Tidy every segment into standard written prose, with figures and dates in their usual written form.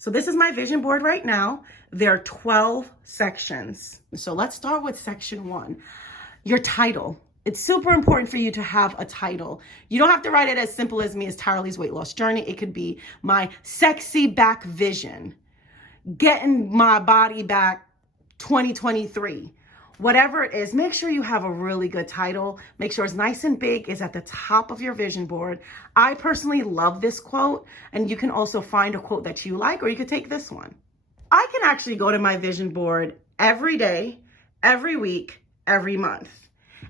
So this is my vision board right now. There are 12 sections. So let's start with section 1, your title. It's super important for you to have a title. You don't have to write it as simple as me as Tyraleigh's weight loss journey. It could be my sexy back vision, getting my body back 2023. Whatever it is, make sure you have a really good title. Make sure it's nice and big, it's at the top of your vision board. I personally love this quote, and you can also find a quote that you like, or you could take this one. I can actually go to my vision board every day, every week, every month.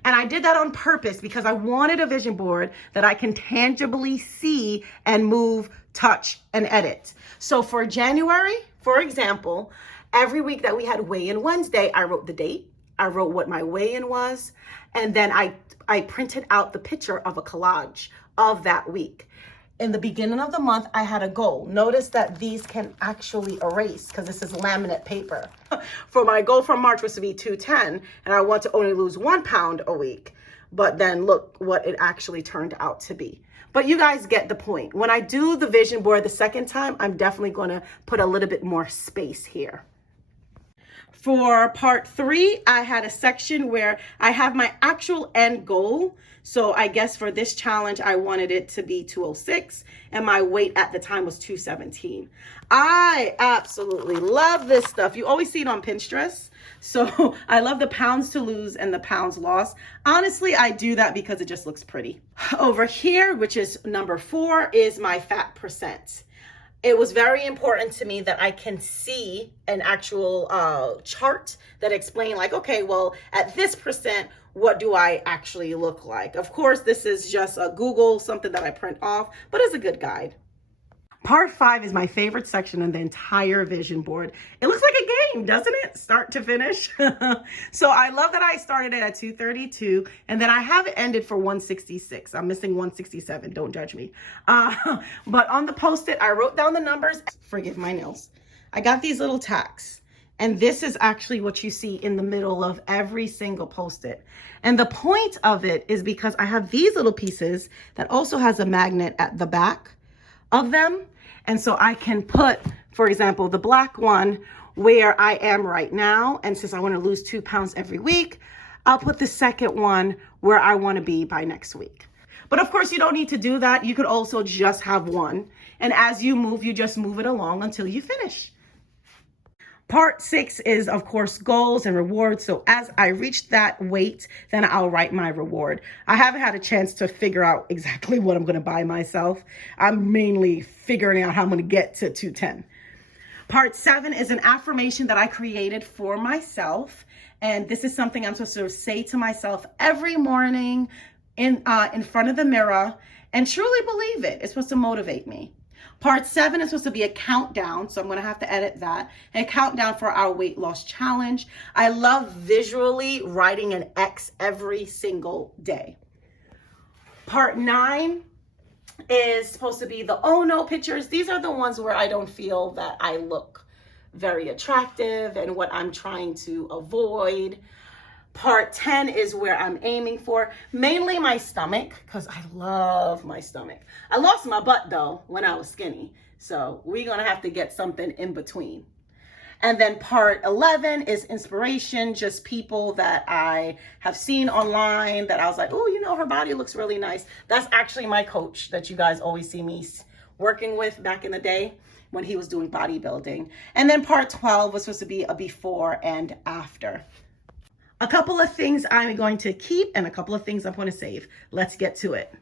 And I did that on purpose because I wanted a vision board that I can tangibly see and move, touch, and edit. So for January, for example, every week that we had weigh-in Wednesday, I wrote the date. I wrote what my weigh-in was, and then I printed out the picture of a collage of that week. In the beginning of the month, I had a goal. Notice that these can actually erase because this is laminate paper. For my goal for March was to be 210, and I want to only lose 1 pound a week. But then look what it actually turned out to be. But you guys get the point. When I do the vision board the second time, I'm definitely going to put a little bit more space here. For part 3, I had a section where I have my actual end goal. So I guess for this challenge, I wanted it to be 206, and my weight at the time was 217. I absolutely love this stuff. You always see it on Pinterest. So I love the pounds to lose and the pounds lost. Honestly, I do that because it just looks pretty. Over here, which is number 4, is my fat percent. It was very important to me that I can see an actual chart that explained like, okay, well, at this percent, what do I actually look like? Of course, this is just a Google, something that I print off, but it's a good guide. Part 5 is my favorite section in the entire vision board. It looks like a game, doesn't it? Start to finish. So I love that I started it at 232, and then I have it ended for 166. I'm missing 167, don't judge me. But on the Post-it, I wrote down the numbers. Forgive my nails. I got these little tacks, and this is actually what you see in the middle of every single Post-it. And the point of it is because I have these little pieces that also has a magnet at the back of them. And so I can put, for example, the black one where I am right now. And since I want to lose 2 pounds every week, I'll put the second one where I want to be by next week. But of course, you don't need to do that. You could also just have one. And as you move, you just move it along until you finish. Part 6 is, of course, goals and rewards. So as I reach that weight, then I'll write my reward. I haven't had a chance to figure out exactly what I'm going to buy myself. I'm mainly figuring out how I'm going to get to 210. Part 7 is an affirmation that I created for myself. And this is something I'm supposed to say to myself every morning in front of the mirror and truly believe it. It's supposed to motivate me. Part 7 is supposed to be a countdown, so I'm going to have to edit that. A countdown for our weight loss challenge. I love visually writing an X every single day. Part 9 is supposed to be the oh no pictures. These are the ones where I don't feel that I look very attractive and what I'm trying to avoid. Part 10 is where I'm aiming for, mainly my stomach, because I love my stomach. I lost my butt though when I was skinny. So we're going to have to get something in between. And then part 11 is inspiration, just people that I have seen online that I was like, oh, you know, her body looks really nice. That's actually my coach that you guys always see me working with back in the day when he was doing bodybuilding. And then part 12 was supposed to be a before and after. A couple of things I'm going to keep and a couple of things I'm going to save. Let's get to it.